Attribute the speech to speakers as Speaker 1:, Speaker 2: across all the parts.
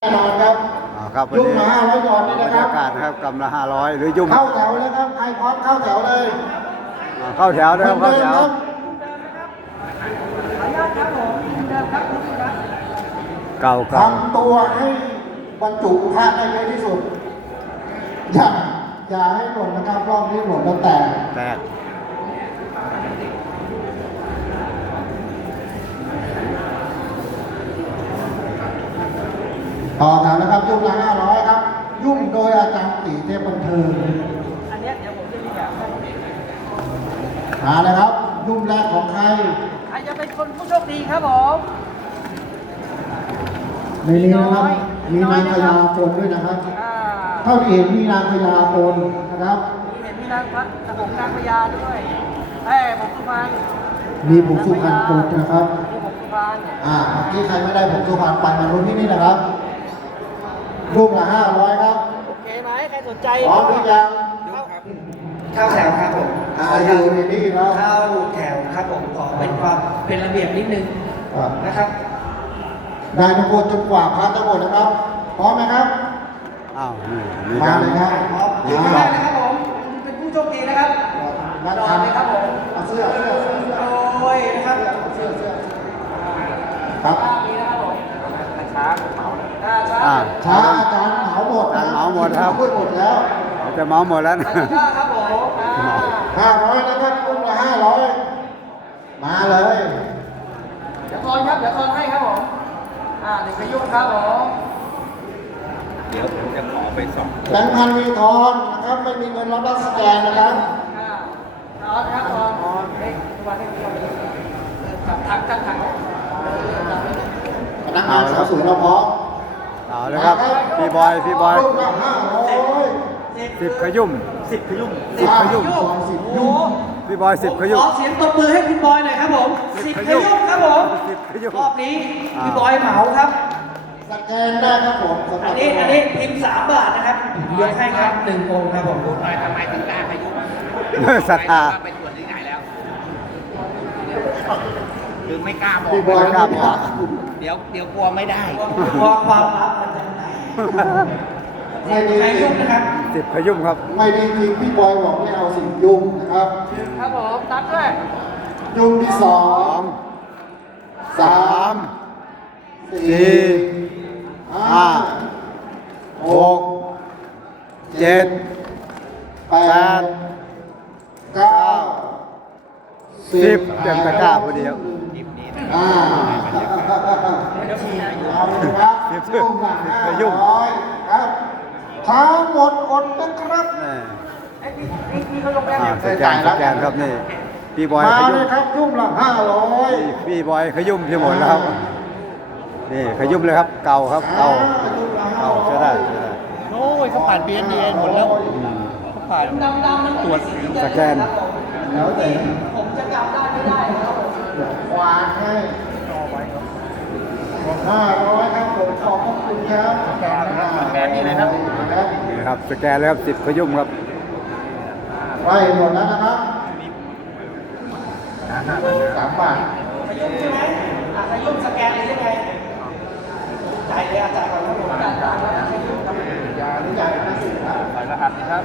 Speaker 1: แน่นอนครับ
Speaker 2: ครับวัน
Speaker 1: ยุ่ง
Speaker 2: นี้
Speaker 1: มา500 หยอดนี่
Speaker 2: บร
Speaker 1: นะ
Speaker 2: ร
Speaker 1: ครั
Speaker 2: ยา
Speaker 1: บ
Speaker 2: กาศนะครับกำละ500หรือยุ่ง
Speaker 1: เข้าแถวเลยครับใครพร้อมเข้าแถวเลย
Speaker 2: เข้าแถวนะครับเข้าแถวเก่า
Speaker 1: ทำตัวให้บรรจุพระได้เยอะที่สุดอย่าให้หล่นนะครับรอบนี้หล่นแล้วแตกต่อแถวนะครับยุ่งละ500ครับยุ่งโดยอาจารย์ตีเทพบันเทิง
Speaker 3: อันนี้เดี๋ยวผมจะมีแบบให้
Speaker 1: มาเลยครับยุ่งแรกของใคร
Speaker 3: ใครจะเป็นคนผู้โชคดีครับผม
Speaker 1: ในนี้นะครับมีนางพญาปนด้วยนะครับเท่าที่เห็นมีนางพญาปนนะครับ
Speaker 3: เห็นมีนางพระผมนางพญาด้วยผมสุพรรณ
Speaker 1: มีผมสุพรรณปนนะครับ
Speaker 3: มีผมสุพรรณ
Speaker 1: เมื่อกี้ใครไม่ได้ผมสุพรรณไปมาลุ้นที่นี่นะครับลูกละ500ครับ
Speaker 3: โอเคไหมใครสนใจ
Speaker 1: พร้อมหรือยัง
Speaker 4: เข้าแถวครับผม
Speaker 1: อยู่ในนี่แล้ว
Speaker 4: เข้าแถวครับผมขอเป็นความเป็นระเบียบนิดนึงนะครับ
Speaker 1: ได้ทุกคนจนกว่าพระทั้งหมดนะครับพร้อมไหมครับ
Speaker 2: อ้าวนี่มี
Speaker 1: มา
Speaker 2: การ
Speaker 1: เลยครับ
Speaker 4: พร้อมยืนขึ้นได้นะครับผมเป็นผู้โชคดีนะครับ
Speaker 1: นัด
Speaker 4: รอ
Speaker 1: ทัน
Speaker 4: เลยครับผม
Speaker 1: เอาเสื้อ
Speaker 4: โอ้ยนะครับ
Speaker 1: ครับ
Speaker 3: มีนะครับผมช้าเหมาช้า
Speaker 1: ช้าอาจารย์เหมาหมดนะ
Speaker 2: เหมาหมดครับ
Speaker 1: พูดหมดแล้ว
Speaker 2: จะเมาหมดแล้วนะ
Speaker 3: ครับผม
Speaker 1: 500นะครับลูกละ500มาเลย
Speaker 3: เดี๋ยวทอนครับเดี๋ยวทอนให้ครับผมหนึ่งขยุ่งครับผม
Speaker 2: เดี๋ยวผมจะขอไปส่อง
Speaker 1: แบงค์พันมีทอนนะครับไม่มีเงินรับรัสแกนนะครับ
Speaker 3: ทอนครับทอนเฮ้ยวันให้ทอนจับถัง
Speaker 1: พนักงานสาวสวยเราพร้อม
Speaker 2: เอาเลยครับพี่บอย
Speaker 1: ลูกละ500
Speaker 2: 10ขยุ่ม
Speaker 4: 10ขยุ่ม
Speaker 2: 10ขยุ่ม
Speaker 3: โอ้
Speaker 2: พี่บอย10ขยุ่
Speaker 4: ข
Speaker 2: ม
Speaker 4: อเสียงตบมือให้คุณบอยหน่อยครับผม10ขยุ่มครับผม
Speaker 2: 10ขยุ่ม
Speaker 4: รอบนี้พี่บอยเหมาครับ
Speaker 1: สแกนได้ครับผม
Speaker 4: อันนี้พิมพ์3 บาทนะครับยกให้ครับ1 องค์ครับผม
Speaker 5: ทำไมถึงกล้าขยุ่ม
Speaker 2: ศรัทธา
Speaker 5: ไปตรวจที่ไหนแล้วคือไม่กล้าบอก
Speaker 1: พี่บอยครับ
Speaker 5: เดี๋ยวกลัวไม่ได้
Speaker 4: พอความลับมันจะแตก
Speaker 1: ไม่ดี
Speaker 4: ใครยุ่งนะครับ
Speaker 2: 10ขยุ่มครับ
Speaker 1: ไม่ดีจริงพี่บอยบอกไม่เอาสิ่งยุ่งนะครับ
Speaker 3: ครับผมนัดด้วย
Speaker 1: ยุ่งที่2 3 4 5 6 7 8 9
Speaker 2: 10เต็มตะกร้าพอดีครับ
Speaker 1: เอาละครับยุ่งละ500ครับทั้งหมดอดนะครับ
Speaker 3: นี่เขาลงแบงค์
Speaker 2: สแกนครับนี่พี่บอย
Speaker 1: มา
Speaker 2: ข
Speaker 1: เล
Speaker 2: ยุ่
Speaker 1: ย
Speaker 2: ม
Speaker 1: ครับยุ่งละ500
Speaker 2: พี่บอยขยุ่มที่หมดแล้วครับนี่ขยุ่มเลยครับเก่าครับเก่าใช่ได้
Speaker 5: โอ้ยเขาผ่าน BNDA หมดแล้วเขาผ่าน
Speaker 3: ดำมันตรวจ
Speaker 2: สแกน
Speaker 1: แล้วแต่
Speaker 3: ผมจะกลับได้ไม่ได้ครับผม
Speaker 1: ควานให้500ครับผมขอบคุณครับแกนนี่เลยครับ
Speaker 2: นี่ครับสแกนเลยครับ10ขยุ่มครับ
Speaker 1: ไปหมดแล้วนะครับ3 บาท
Speaker 4: ขยุ่มใช่ไหมขยุ่มสแกนเลยใช่ไหมจ่ายเลยจ่ายก่อนครับผมจ่ายก่อนครับขยุ่มครับ
Speaker 1: ยาหรือยา50 บาท
Speaker 5: รหัสนะครับ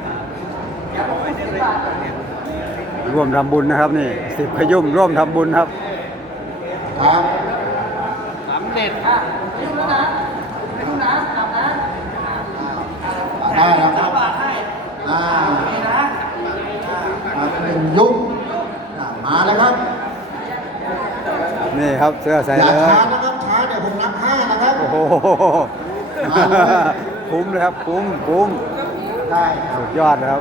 Speaker 2: ร่วมทำบุญนะครับนี่10ขยุ่มร่วมทำบุญครับ
Speaker 1: ครับ
Speaker 5: สำเร็จ
Speaker 3: ยุ่งแล้วนะไม่ยุ่งนะกลับนะ
Speaker 1: ได้แล้วครับ
Speaker 4: 3 บาทให้
Speaker 1: นี่นะมาเป็นยุ่งมาเลยครับ
Speaker 2: นี่ครับเสื้อใส่
Speaker 1: อย่า
Speaker 2: เลย
Speaker 1: ช้านะครับช้าเดี๋ยวผมนับ5นะครับ
Speaker 2: โอ้โหคุ้มเลยครับคุ้ม
Speaker 1: ได้ค
Speaker 2: สุ
Speaker 1: รับ
Speaker 2: ดยอดนะครับ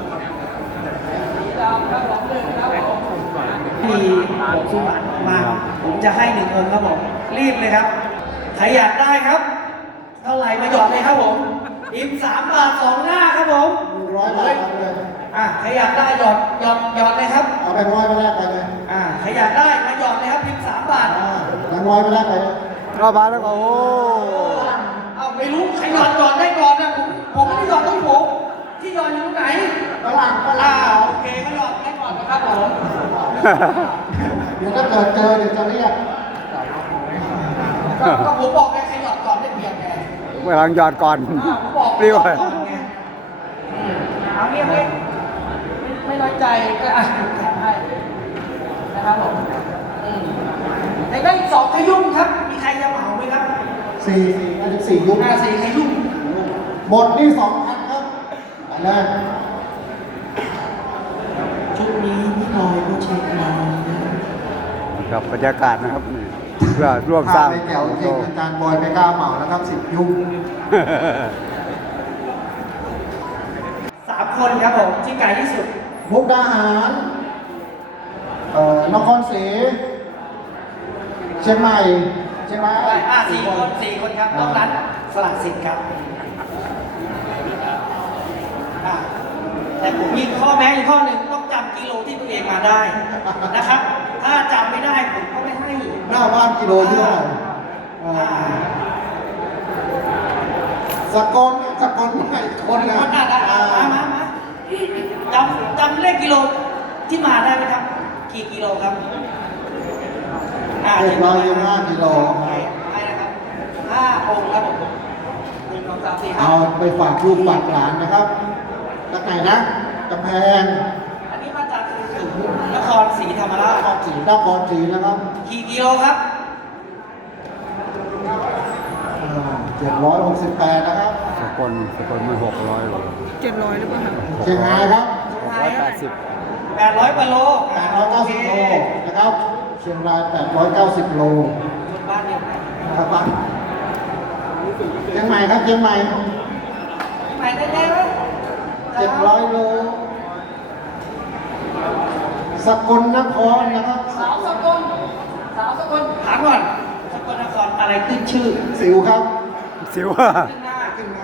Speaker 4: มีผมสุวรรณมาผมจะให้1 องค์ครับผมรีบเลยครับใครอยากได้ครับ เท่าไหร่มาหยอดเลยครับผมพิมพ์3 บาท 2 หน้าครับผม
Speaker 1: 100 บาทเอาไปเลย
Speaker 4: ใครอยากได้หยอดเลยครับ
Speaker 1: เอาไป100ไปแรกไปเลย
Speaker 4: ใครอยากได้มาหยอดเลยครับพิมพ์3 บาท
Speaker 1: 100ไปแรกไปเลย
Speaker 2: รอบมาแล้วก็โอ้
Speaker 4: ไม่รู้ใครหยอดได้ก่อนนะผมไม่ได้หยอดต้องผมที่หยอดอยู่ตรงไหน
Speaker 1: ฝรั่ง
Speaker 4: โอเคก็หยอดได้ก่อนนะครับผม
Speaker 1: เดี๋ยวถ้าเกิดเจอเดี๋ยวจะเรียก
Speaker 4: ก็ผมบอกไงใครหยอดก่อนได้เปรียบไง
Speaker 2: กำลังหยอดก่อน
Speaker 4: บอก
Speaker 2: ปลิว
Speaker 4: ก่อนไงเอาเงียบเลย
Speaker 3: ไม่น้อยใจก็อ่ะแถมให้นะครับผม
Speaker 4: แต่ได้อีก2ขยุ่มครับ มีใครจะเหมาไหมครับ
Speaker 1: 4ยุค
Speaker 4: 4ขยุ่ม
Speaker 1: หมดนี่2,000ครับไปเลย
Speaker 4: ชุดนี้พี่บอยก็เช็คมา
Speaker 2: ครับบรรยากาศนะครับนี่เพื่อร่วมส
Speaker 1: ถ้า
Speaker 2: ร้าง
Speaker 1: ไม่แก้วจริงอาจารย์บอยไม่กล้าเหมานะครับ10ยุค
Speaker 4: 3 คนครับผมที่ไกลที่สุด
Speaker 1: มุกดาหารนครศรีเชียงใหม่เชียงราย
Speaker 4: 4 คนครับนอกนั้นสลักสิทธิ์ครับอ่ะแต่ผมมีข้อแม้อีกข้อหนึ่งต้องจำกิโลที่ตัวเองมาได้นะครับ ถ้าจำไม่ได้ผมก็ไม่ให้
Speaker 1: หน้าบ้านกิโลที่เท่าไหร่สกลใหม่คน
Speaker 4: คน
Speaker 1: นะ
Speaker 4: คนอ่ะมาจำเลขกิโลที่มาได้ไหมครับ กี่กิโลครับ
Speaker 1: 725กิโล
Speaker 4: ให้นะครับ5องค์ครับผม1 2 3 4
Speaker 1: เอาไปฝากลูกฝากหลานนะครับจากไหนนะกำแพง
Speaker 4: อันนี้มาจากนครศรีธรรมราช
Speaker 1: นครศรีนะครับ
Speaker 4: กี่กิโลครับ
Speaker 1: 768นะครับ
Speaker 2: สกลมัน600โล
Speaker 3: 700หรือเปล่าคะ
Speaker 1: เชียงรายครับ
Speaker 2: 680
Speaker 4: 800กว่าโล
Speaker 1: 890 โลนะครับเชียงราย890 โล
Speaker 4: บ้านเดียวกัน
Speaker 1: นะครับบ้านเชียงใหม่ครับเชียงใหม่
Speaker 4: ไปได้ไหม
Speaker 1: 700 โลสกลนครนะครับ
Speaker 3: สาวสกล
Speaker 4: ถามก่อนสกลนครอะไรขึ้นชื่อ
Speaker 1: สิวครับ
Speaker 2: สิว
Speaker 4: ขึ้นหน้า
Speaker 1: ขึ้นนะ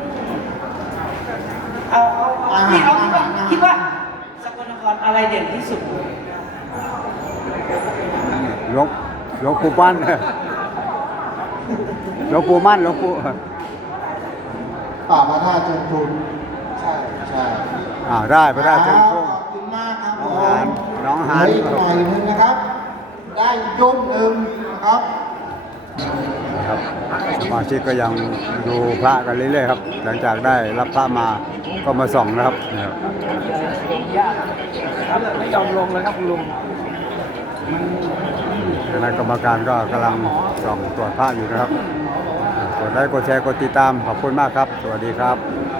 Speaker 4: เอาที่เอาคิดว่า
Speaker 1: อาหาร
Speaker 4: คิดว่าสกลนครอะไรเด่นที่สุด
Speaker 2: หลวงปู่มั่นหลวงปู่มั่นหลวงปู่
Speaker 1: ป่าพระธาตุเชิงทุนใช่
Speaker 2: ได้พระราชา
Speaker 1: ข
Speaker 2: ทุ่
Speaker 1: อบ
Speaker 2: ง
Speaker 1: คุณมากครับ
Speaker 2: น้องหาน
Speaker 1: เหลืออีกหน่อยนึงนะครับ ได้ยุบหนึ่งนะครับ
Speaker 2: ครับสมาชิกก็ยังดูพระกันเรื่อยๆครับ หลังจากได้รับพระมาก็มาส่องนะครับนะครับ
Speaker 3: ครับไม่ยอมลงเลยครับคุณลุง
Speaker 2: คณะกรรมการก็กำลังส่องตรวจพระอยู่นะครับกดไลค์กดแชร์กดติดตามขอบคุณมากครับ สวัสดีครับ